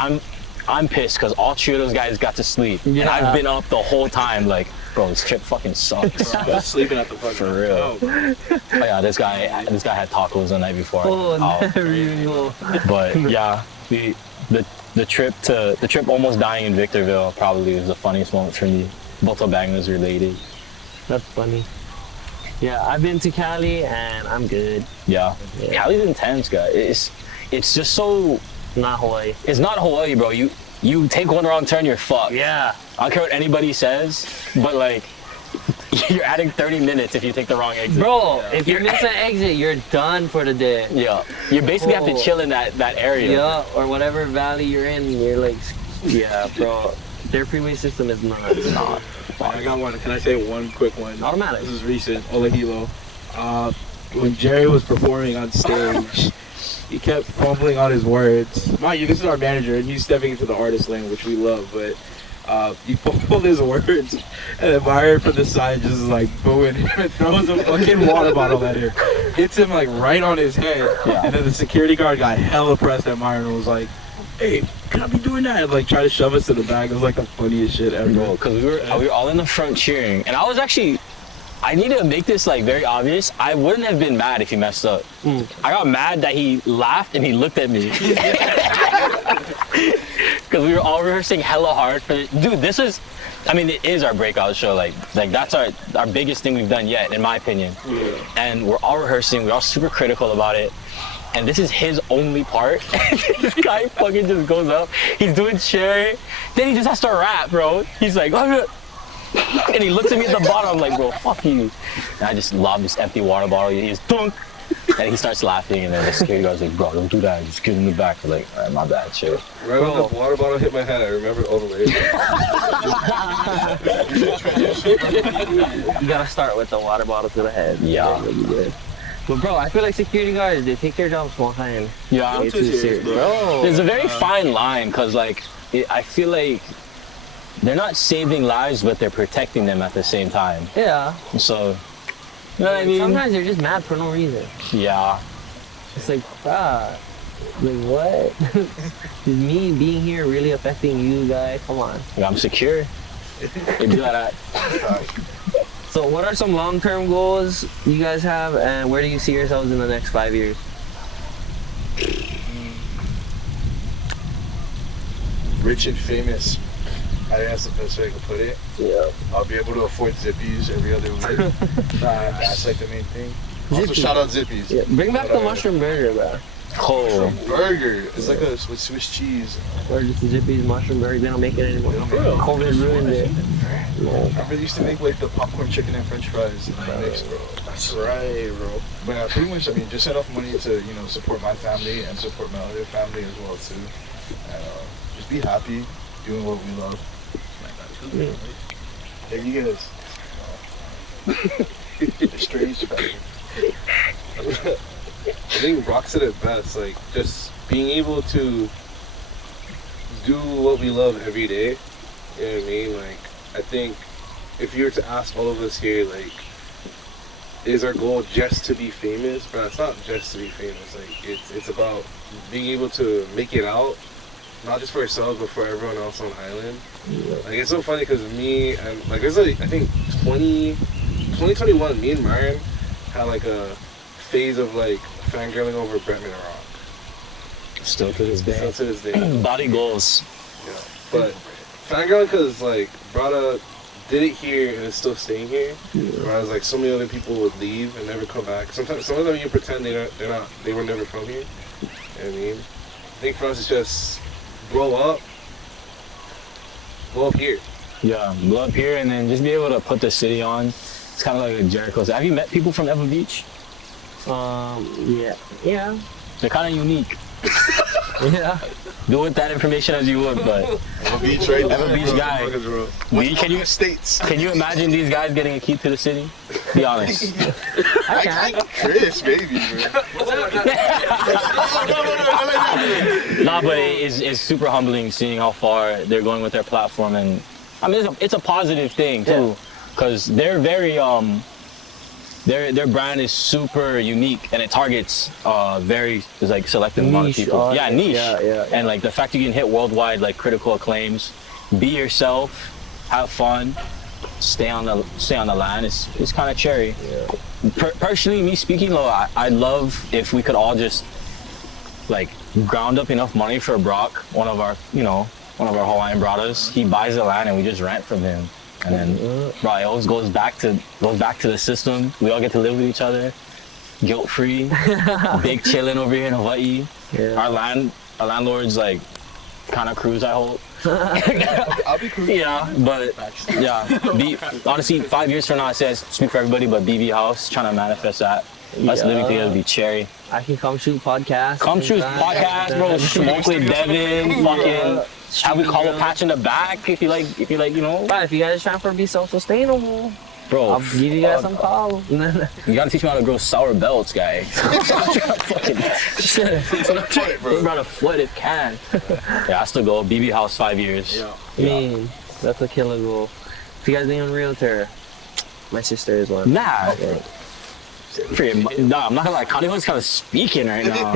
I'm pissed because all 3 of those guys got to sleep, and I've been up the whole time. Like, bro, this trip fucking sucks. I was sleeping at the fucking For real. Oh yeah, this guy had tacos the night before. But yeah, the trip almost dying in Victorville probably was the funniest moment for me. Boto Bangaz related. That's funny. Yeah, I've been to Cali and I'm good. Yeah. Cali's intense, guys. It's just so. Not Hawaii. It's not Hawaii, bro. You take one wrong turn, you're fucked. Yeah. I don't care what anybody says, but like, you're adding 30 minutes if you take the wrong exit. Bro, if you miss an exit, you're done for the day. Yeah. You basically have to chill in that area. Yeah, or whatever valley you're in, you're like, yeah, bro. Their freeway system is not. It's not. I got one. Can I say one quick one? Automatic. This is recent. Ola Hilo. When Jerry was performing on stage, he kept fumbling on his words. Mind you, this is our manager, and he's stepping into the artist lane, which we love, but he fumbled his words, and then Myron from the side just is like booing him and throws a fucking water bottle at him. Hits him like right on his head, and then the security guard got hella pressed at Myron and was like, hey, can I be doing that? And like try to shove us to the back. It was like the funniest shit ever. Bro, because we were all in the front cheering, and I need to make this like very obvious. I wouldn't have been mad if he messed up. I got mad that he laughed and he looked at me. Because we were all rehearsing hella hard for it. Dude, this is, I mean, it is our breakout show. Like that's our biggest thing we've done yet, in my opinion. And we're all rehearsing. We're all super critical about it. And this is his only part. This guy fucking just goes up. He's doing cherry. Then he just has to rap, bro. He's like, oh, and he looks at me at the bottom. I'm like, bro, fuck you. And I just lob this empty water bottle. He's dunk. And he starts laughing, and then the security guard's like, bro, don't do that. Just get in the back. I'm like, all right, my bad, chill. Right when the water bottle hit my head, I remember all the way. You gotta start with the water bottle to the head. Yeah. But bro, I feel like security guards, they take their jobs one time. Yeah. Way too serious, bro. There's a very fine line, because like, I feel like they're not saving lives, but they're protecting them at the same time. Yeah. So, you know what I mean? Sometimes they're just mad for no reason. Yeah. It's like, like what? Is me being here really affecting you guys? Come on. Like, I'm secure. They do that. So what are some long-term goals you guys have, and where do you see yourselves in the next 5 years? Rich and famous. I think that's the best way I could put it. Yeah. I'll be able to afford Zippies every other week. That's like the main thing. Also, shout out Zippies. Yeah. Bring back the mushroom burger, bro. Cool. Burger. It's like with Swiss cheese. Or just Zippy's mushroom burger. They don't make it anymore. COVID ruined it. I remember they used to make like the popcorn chicken and French fries mixed, bro. That's right, bro. But yeah, pretty much, I mean, just enough money to, support my family and support my other family as well too. And just be happy doing what we love. There you guys. Strange family. I think Brock said it best, like just being able to do what we love every day. You know what I mean? Like, I think if you were to ask all of us here, like, is our goal just to be famous? But it's not just to be famous. Like, it's about being able to make it out, not just for ourselves, but for everyone else on the island. Yeah. Like, it's so funny because me and, like, there's like, I think 2021, me and Myron had like a phase of like fangirling over Bretman and Rock. Still to this day. Still to this day. Body goals. Yeah. But fangirling because like Brada did it here and is still staying here. Yeah. Whereas like so many other people would leave and never come back. Sometimes some of them you pretend they were never from here. You know what I mean? I think for us it's just blow up here. Yeah, blow up here and then just be able to put the city on. It's kind of like a Jericho. Have you met people from Ever Beach? Yeah. They're kind of unique. Yeah. do with that information as you would, but I'm a beach right I'm a beach guy. Can you States? Can you imagine these guys getting a key to the city? Be honest. I Chris, baby, bro. Nah, but it's super humbling seeing how far they're going with their platform, and I mean it's a positive thing too, because they're very their brand is super unique and it targets very like selective amount of people. Yeah, niche. Yeah. And like the fact you can hit worldwide like critical acclaims, be yourself, have fun, stay on the line. It's kind of cherry. Yeah. Personally, me speaking, though, I'd love if we could all just like ground up enough money for Brock, one of our Hawaiian brothers. He buys the land and we just rent from him. And then, bro, it always goes back to the system. We all get to live with each other, guilt free, big chilling over here in Hawaii. Yeah. Our landlord's like kind of cruise, I hope. I'll be cruising. Yeah, but honestly, 5 years from now, I say I speak for everybody, but BB House trying to manifest that. Us living together be cherry. I can come shoot podcast. Come shoot podcast, bro. Smoke with Devin, fucking. Have we call a patch in the back if you like, you know. But if you guys are trying to be self-sustainable, bro, I'll give you guys some calls. You gotta teach me how to grow sour belts, guy. Bro, about a foot if can. Yeah, I still go. BB House 5 years. Yeah. I mean, that's a killer goal. If you guys need a realtor, my sister is one. Nah. Nah, I'm not gonna lie. Kaniho's kind of speaking right now.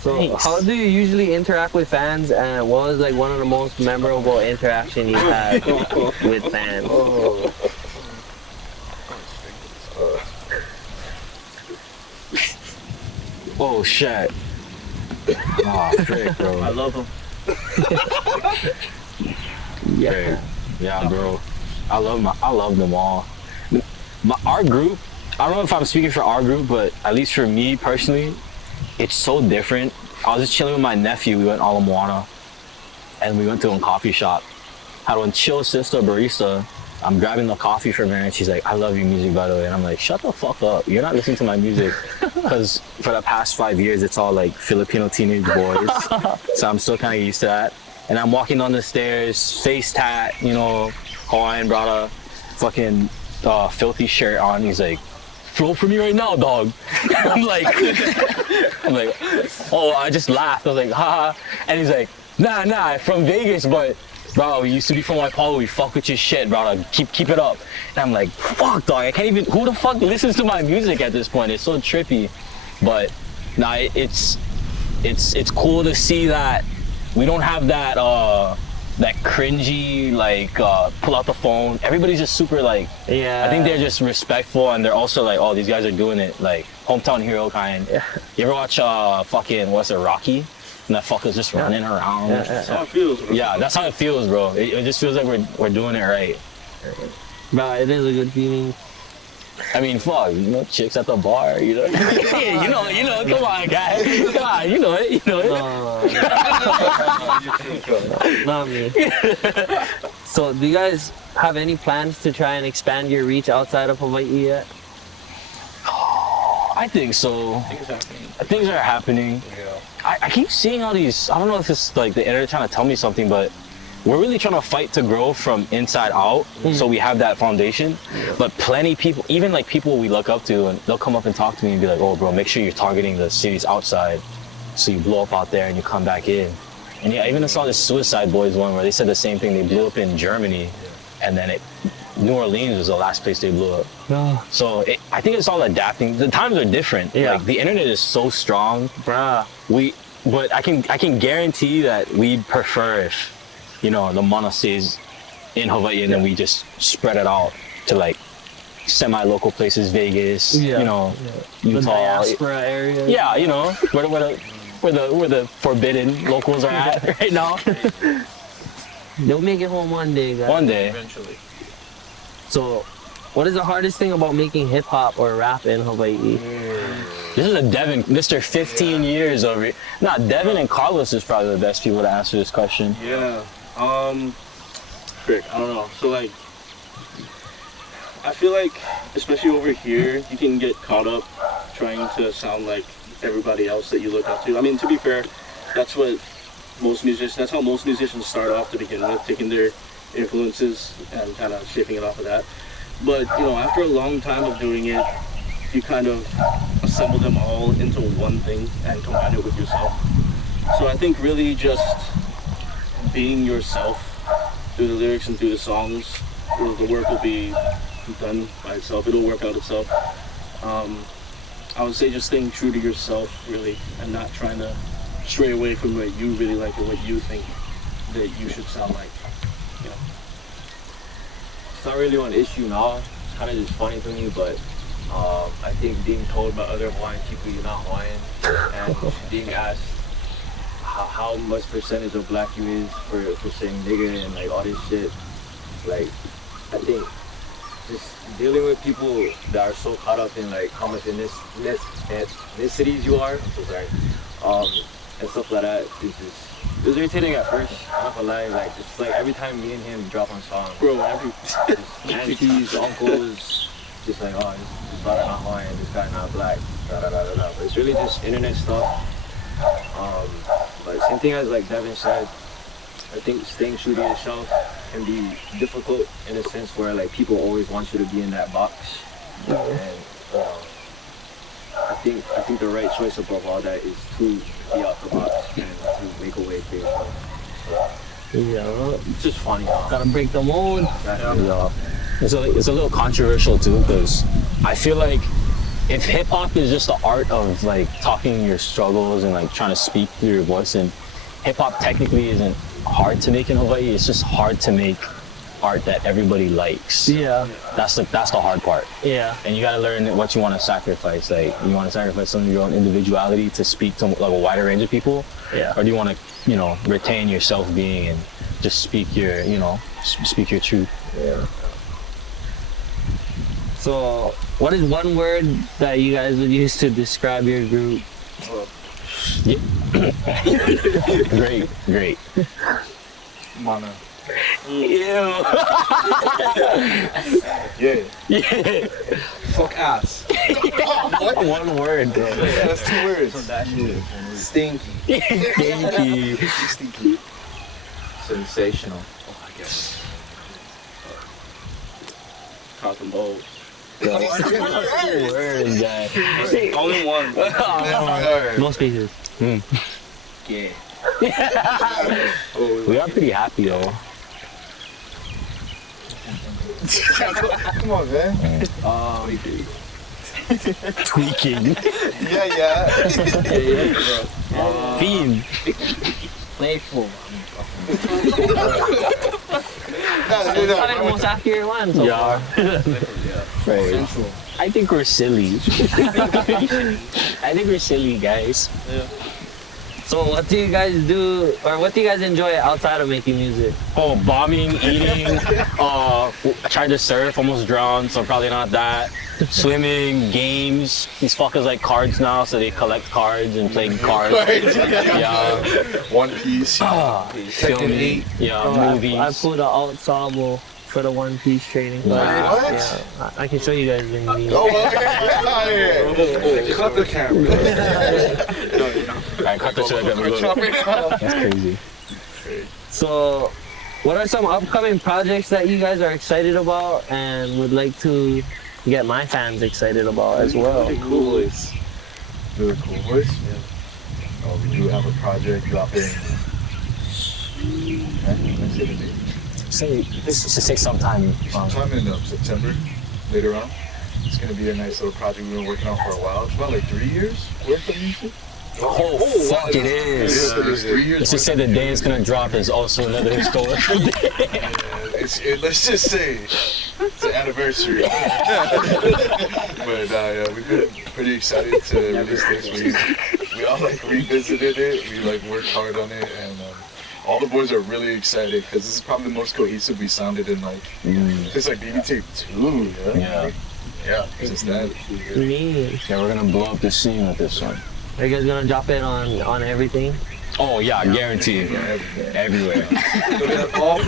So, how do you usually interact with fans, and what was like one of the most memorable interaction you had with fans? Oh shit. Oh frick, bro. I love him. Yeah, bro. I love them all. Our group, I don't know if I'm speaking for our group, but at least for me personally, it's so different. I was just chilling with my nephew. We went Ala Moana, and we went to a coffee shop. Had one chill sister barista. I'm grabbing the coffee from her, and she's like, "I love your music, by the way." And I'm like, "Shut the fuck up! You're not listening to my music." Because for the past 5 years, it's all like Filipino teenage boys. So I'm still kind of used to that. And I'm walking down the stairs, face tat, you know, Hawaiian brought a fucking filthy shirt on. He's like, "Flow for me right now, dog." I'm like, oh, I just laughed. I was like, haha. And he's like, nah, from Vegas, but bro, we used to be from Waipahu. We fuck with your shit, bro. Keep it up. And I'm like, fuck, dog. I can't even. Who the fuck listens to my music at this point? It's so trippy. But nah, it's cool to see that we don't have that that cringy like pull out the phone. Everybody's just super like, I think they're just respectful, and they're also like, oh, these guys are doing it like hometown hero kind. You ever watch fucking what's it, Rocky? And that fucker's just running around. That's how it feels, bro. Yeah, that's how it feels, bro. It just feels like we're doing it right. Bro, it is a good feeling. I mean, fuck, you know, chicks at the bar, you know. Yeah, you know, come on, guys. Come on, you know it. Not me. So, do you guys have any plans to try and expand your reach outside of Hawaii yet? I think so. Things are happening. Yeah. I keep seeing all these, I don't know if it's like the internet trying to tell me something, but we're really trying to fight to grow from inside out, so we have that foundation. But plenty people, even like people we look up to, and they'll come up and talk to me and be like, "Oh, bro, make sure you're targeting the cities outside, so you blow up out there and you come back in." And yeah, even I saw this Suicide Boys one where they said the same thing. They blew up in Germany, and then New Orleans was the last place they blew up. So I think it's all adapting. The times are different. Yeah. Like the internet is so strong. Bruh. But I can guarantee that we prefer if, you know, the mana stays in Hawaii and then we just spread it out to like semi-local places, Vegas, you know, Utah, the diaspora area. Yeah, you know, where the forbidden locals are at right now. They'll make it home one day, guys. One day. Eventually. So, what is the hardest thing about making hip hop or rap in Hawaii? This is a Devin, Mr. 15 years over here. Nah, Devin and Carlos is probably the best people to answer this question. Yeah. Frick, I don't know. So like, I feel like, especially over here, you can get caught up trying to sound like everybody else that you look up to. I mean, to be fair, that's what That's how most musicians start off to begin with, taking their influences and kind of shaping it off of that. But you know, after a long time of doing it, you kind of assemble them all into one thing and combine it with yourself. So I think really just being yourself through the lyrics and through the songs, the work will be done by itself. It'll work out itself. I would say just staying true to yourself, really, and not trying to stray away from what you really like or what you think that you should sound like. You know? It's not really an issue now. It's kind of just funny to me, but I think being told by other Hawaiian people you're not Hawaiian and being asked how much percentage of black you is for saying nigga and like all this shit, like I think just dealing with people that are so caught up in like how much ethnicities you are, I'm so sorry, and stuff like that, it was irritating at first. I'm not gonna lie, like it's like every time me and him drop on songs, Bro, aunties, uncles, just like, oh, this brother not Hawaiian, this guy not black, da da da da da. But it's really just internet stuff. But same thing as like Devin said, I think staying true to yourself can be difficult in a sense where like people always want you to be in that box. And I think the right choice above all that is to be out the box and to make a way for yourself. So, Yeah. it's just funny. Gotta break the mold. Yeah. It's a little controversial too, because I feel like if hip hop is just the art of like talking your struggles and like trying to speak through your voice, and hip hop technically isn't hard to make in Hawaii, it's just hard to make art that everybody likes. Yeah. That's the hard part. Yeah. And you gotta learn what you want to sacrifice. Like, you want to sacrifice some of your own individuality to speak to like a wider range of people, Yeah. or do you want to, retain your self being and just speak your, speak your truth. Yeah. So, what is one word that you guys would use to describe your group? Great. Mana. Ew. Yeah. Fuck ass. One word, bro. Yeah, that's 2 words. Stinky. Stinky. Sensational. cock and balls. Words, guy. Only one. No spaces. Yeah. We are pretty happy though. Come on, man. Tweaking. Yeah. Fiend. Playful. That's the most accurate one. So far. Right. I think we're silly. I think we're silly, guys. Yeah. So what do you guys do, or what do you guys enjoy outside of making music? Oh, bombing, eating. I tried to surf, almost drowned, so probably not that. Swimming, games. These fuckers like cards now, so they collect cards and play cards. Yeah. One Piece. Filming. Yeah, movies. I pulled an ensemble for the One Piece training class. What? Yeah, I can show you guys when you need. Oh, yeah. Cut the camera. Alright, cut the shit. That's crazy. So, what are some upcoming projects that you guys are excited about and would like to get my fans excited about as well? Really cool voice. Really cool voice. Yeah. We do have a project dropping. Say sometime. Sometime in September, later on. It's gonna be a nice little project we've been working on for a while. It's about like 3 years worth of music. Oh, fuck, it is. It's 3 years. Let's just say the day it's gonna drop is also another historical day. Let's just say it's an anniversary. But yeah, we've been pretty excited to release this. We all like revisited it. We like worked hard on it, and all the boys are really excited because this is probably the most cohesive we sounded in like just like BB Tape 2. Yeah, just that. Me. Yeah, we're gonna blow up the scene with this one. Are you guys gonna drop it on everything? Oh yeah, guaranteed. Everywhere. It'll be on all,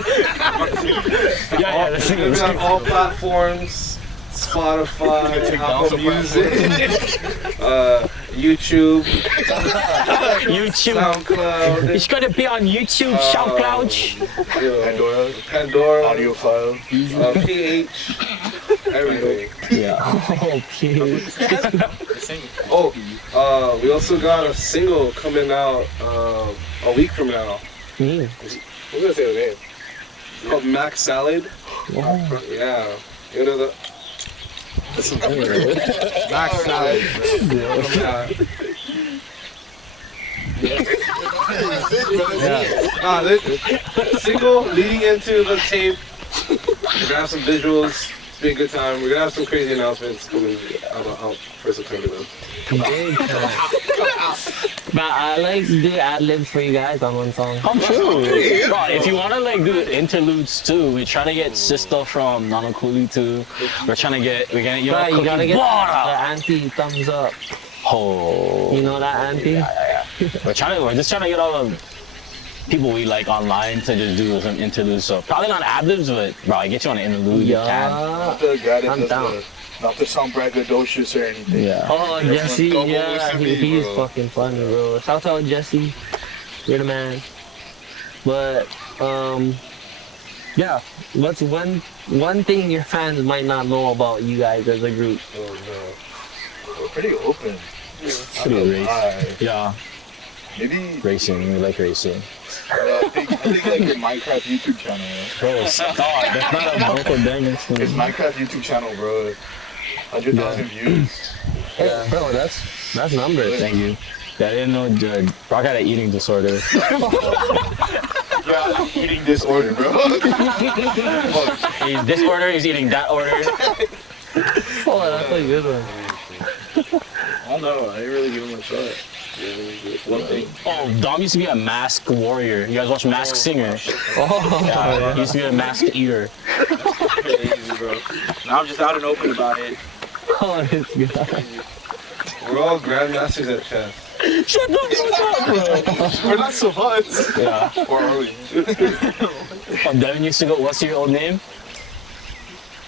it'll be on all platforms. Spotify, Apple Music, YouTube, YouTube. SoundCloud, It's gonna be on YouTube, SoundCloud. Pandora, Audio file. PH, everything. Yeah. Oh, please. Oh, we also got a single coming out a week from now. Mm. I'm gonna say the name. It's called Mac Salad. Yeah. You know the Max salad. This single leading into the tape. We're gonna have some visuals. It's been a good time. We're gonna have some crazy announcements coming out for September though. Big time. But I like to do ad libs for you guys on one song. Come true. Bro, if you wanna like do interludes too, we're trying to get sister from Nanakuli too. We're trying to get But you gotta get the auntie thumbs up. Oh. You know that auntie? We're just trying to get all the people we like online to just do some interludes. So probably not ad libs, but bro, I get you on an interlude. You can. Not the guy that I'm does down. not to sound braggadocious or anything. Yeah. Oh, Jesse, Double yeah, with me, he's bro. fucking funny, bro. Shout out Jesse, you're the man. But yeah, what's one thing your fans might not know about you guys as a group? Oh no. We're pretty open. Pretty race. Lie. Yeah. Maybe Racing. We like racing. I think like your Minecraft YouTube channel. Bro, stop. That's not a Boto Bangaz thing. His Minecraft YouTube channel, bro. 100,000 views. Hey, bro, that's numbers. Thank you. Yeah, I didn't know Brock had an eating disorder. Yeah, I'm eating disorder, bro. He's this order, he's eating that order. Oh, that's a good one. I don't know. I didn't really give him a shot. One thing. Oh, Dom used to be a masked warrior. You guys watch Masked Singer? Oh, Yeah, he used to be a masked eater. Crazy, bro. Now I'm just out and open about it. oh, this guy. We're all grandmasters at chess. Shut the fuck up, bro. We're not savants. Yeah. Or are we? Devin used to go, what's your old name?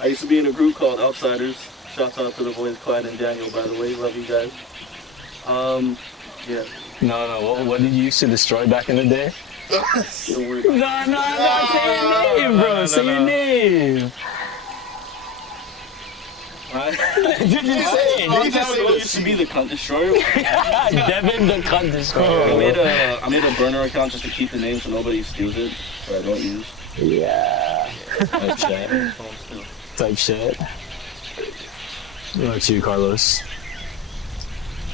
I used to be in a group called Outsiders. Shouts out to the boys Clyde and Daniel, by the way. Love you guys. Yeah. No, what did you used to destroy back in the day? Don't worry about it. No, say your name, bro. Say your name. Did you say it? Used to be the cunt destroyer. Devin the cunt destroyer. I made a burner account just to keep the name so nobody steals it, but I don't use. Yeah. Type shit. Type shit. What about you, Carlos?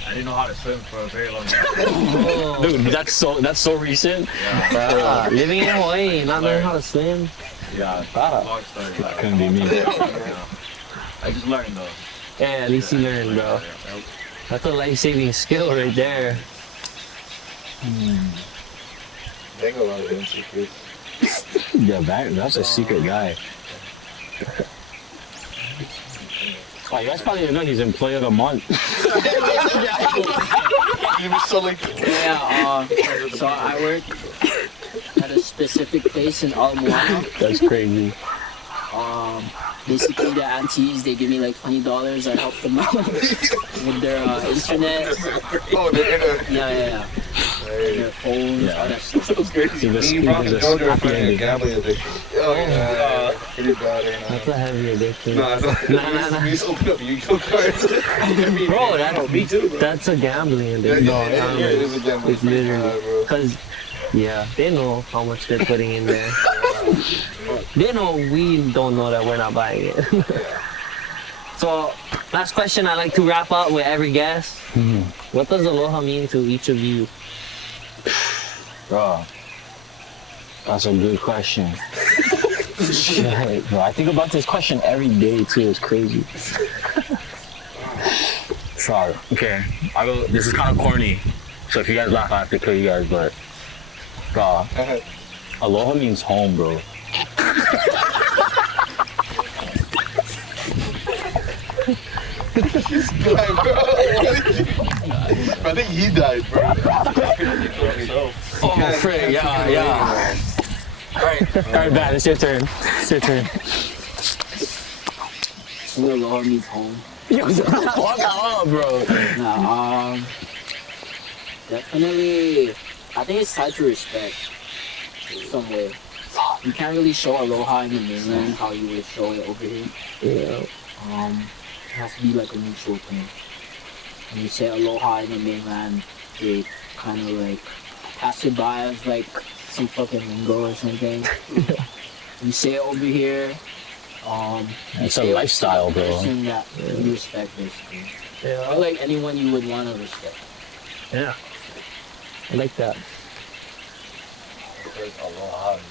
I didn't know how to swim for a very long time. Dude, that's so recent. Bruh, living in Hawaii, not knowing how to swim. Yeah, Bruh. long story. Like, Couldn't be me. I just learned though. Yeah, at least you learned, bro. That's a life-saving skill right there. Dang, a lot of them secrets. Yeah, that's a secret guy. Oh, you guys probably didn't know he's employee of the month. He was so like, Yeah, so I work at a specific place in Ala Moana. That's crazy. Basically, the aunties, they give me like $20. I help them out with their internet. oh, they're in Yeah. Their phones, all that stuff. See, this Me and Brock is and a Jojo are happy fighting a ending. gambling addiction. Oh, yeah. Pretty bad right now. That's a heavy addiction. No, it's not. Nah. We just open up Yu-Gi-Oh cards. Bro, that's a gambling Yeah, addiction. it is a gambling. It's literally, bro. cause yeah, they know how much they're putting in there. They know we don't know that we're not buying it. So, last question I like to wrap up with every guest. What does aloha mean to each of you? Bro, that's a good question. Shit, bro. I think about this question every day too. It's crazy. Sorry. Okay, this is kind of corny, so if you guys laugh, I have to kill you guys. But, bro, aloha means home, bro. I think he died, bro. Oh, frick, yeah. Alright, Matt, it's your turn. Aloha means home. Yo, shut the fuck up, bro. Nah, definitely, I think it's tied to respect in some way. You can't really show aloha in the mainland how you would show it over here. Yeah. It has to be like a mutual thing. When you say aloha in the mainland, they kind of like pass it by as like some fucking lingo or something. You say it over here, It's say a it with lifestyle, the bro. person that you respect, basically. Yeah. Or like anyone you would want to respect. Yeah. I like that. Because aloha means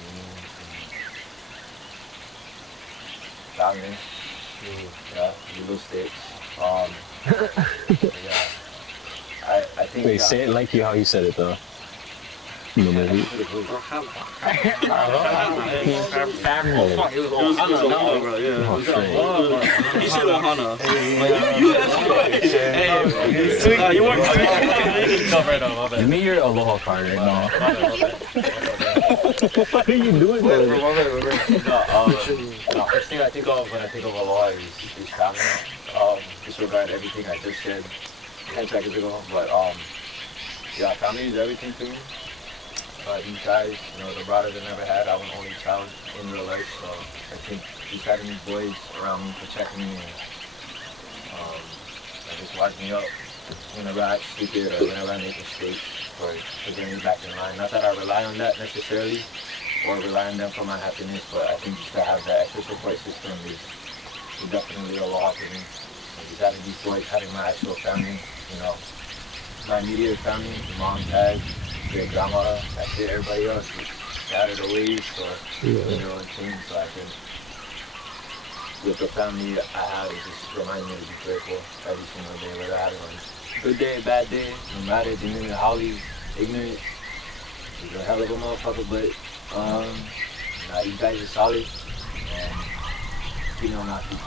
family. Yeah, little sticks. Yeah. I think. Wait, say it like how you said it though. In the movie. It was Ohana, bro. Yeah. Oh, shit. You said Ohana. Hey, you weren't. Right on, my bad. Give me your aloha card right now. What are you doing, bro? No, first thing I think of when I think of aloha is family. Disregard everything I just said 10 seconds ago, but yeah, family is everything to me. You guys, the brother I never had. I'm an only child in real life, so I think just having these boys around me protecting me and just watch me up whenever I act stupid or whenever I make mistakes for getting me back in line. Not that I rely on that necessarily or rely on them for my happiness, but I think just to have that extra support system is definitely a lot for me. And just having these boys, having my actual family, my immediate family, mom, dad, great grandma, that's it. Everybody else is scattered away or and things. So I think with the family I have, it just reminds me to be grateful every single day, whether I have a good day, bad day, no matter ignorant, howly, ignorant. He's a hell of a motherfucker, but you guys are solid and keep me on my feet.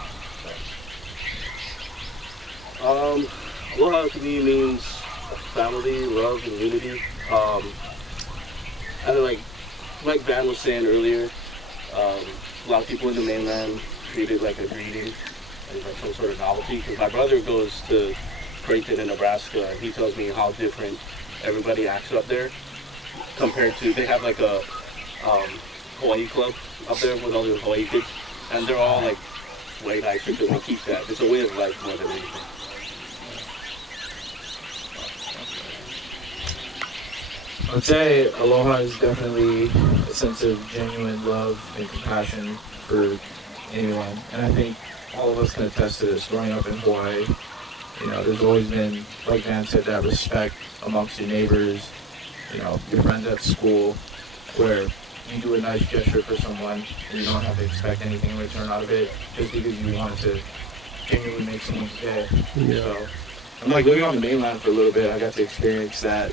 Aloha to me means family, love, and unity. And like Van was saying earlier, a lot of people in the mainland treat it like a greeting and like some sort of novelty. Because my brother goes to Creighton in Nebraska, and he tells me how different everybody acts up there compared to, they have like a Hawaiʻi club up there with all the Hawaiʻi kids, and they're all like way nicer because they keep that. It's a way of life more than anything. I'd say aloha is definitely a sense of genuine love and compassion for anyone. And I think all of us can attest to this. Growing up in Hawaii, there's always been, like Van said, that respect amongst your neighbors, your friends at school, where you do a nice gesture for someone and you don't have to expect anything in return out of it just because you wanted to genuinely make someone's day. Yeah. So, I'm like living on the mainland for a little bit. I got to experience that,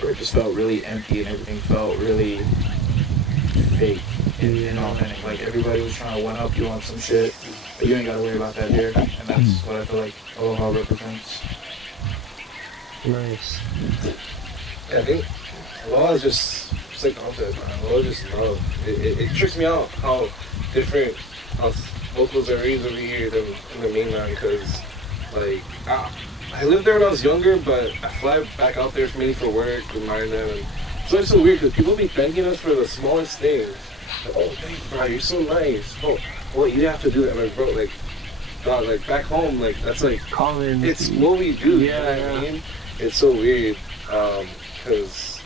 where it just felt really empty and everything felt really fake and authentic. Like everybody was trying to one-up you on some shit, but you ain't got to worry about that here. And that's what I feel like aloha represents. Nice. Yeah, I think aloha is just like concept, man. Aloha is just love. It tricks me out how different us locals are raised over here than in the mainland, because like I lived there when I was younger, but I fly back out there mainly for work with Myron and them. And it's so weird because people be thanking us for the smallest things. Like, oh, thank you, bro, you're so nice. Oh, well, you have to do that. I'm like, bro, like, dog, like back home, like that's like Common. it's what we do. Yeah, You know what I mean? It's so weird because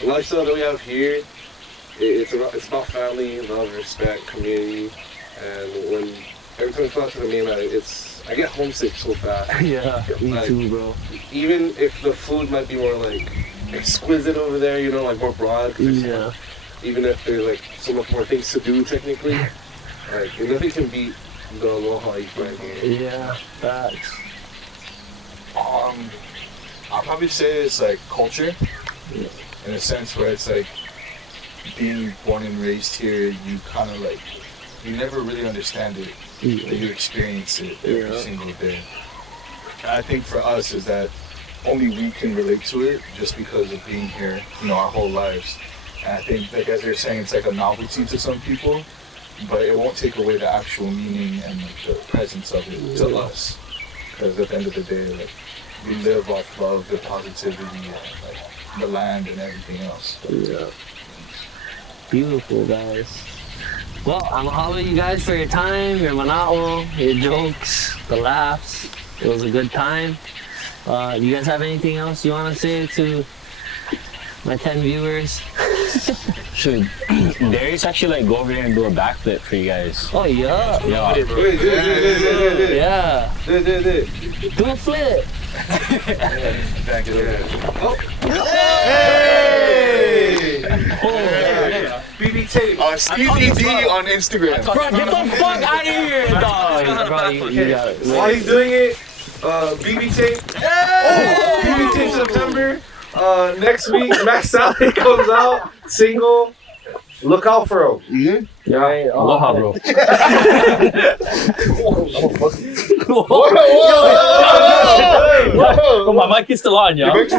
the lifestyle that we have here, it's about family, love, respect, community, and when every time we fly to the mainland, I get homesick so fast. Yeah, me Like, too, bro. Even if the food might be more like exquisite over there, like more broad. 'Cause Yeah. even if there's like so much more things to do technically, like nothing can beat the aloha you find here. Yeah, facts. I'll probably say it's like culture, in a sense where it's like being born and raised here, you kind of like, you never really understand it, but you experience it every single day. And I think for us is that only we can relate to it just because of being here, our whole lives. And I think, like as they're saying, it's like a novelty to some people, but it won't take away the actual meaning and like the presence of it to us. Because at the end of the day, like, we live off love, the positivity, and like the land and everything else. Yeah. Beautiful, guys. Well, I'm gonna holler at you guys for your time, your mana'o, your jokes, the laughs. It was a good time. You guys have anything else you want to say to my 10 viewers? Should Darius actually like go over there and do a backflip for you guys? Oh, yeah. Yeah. Yeah. Do a flip. Thank you. BB tape. Stevie D on Instagram. Bro, get the fuck out of here, dog. Bro, you got it. While he's doing it, BB tape. BB tape September. Next week, Max Salad comes out. Single. Look out for him. Right. Aloha, bro. Whoa. My mic is still on, y'all.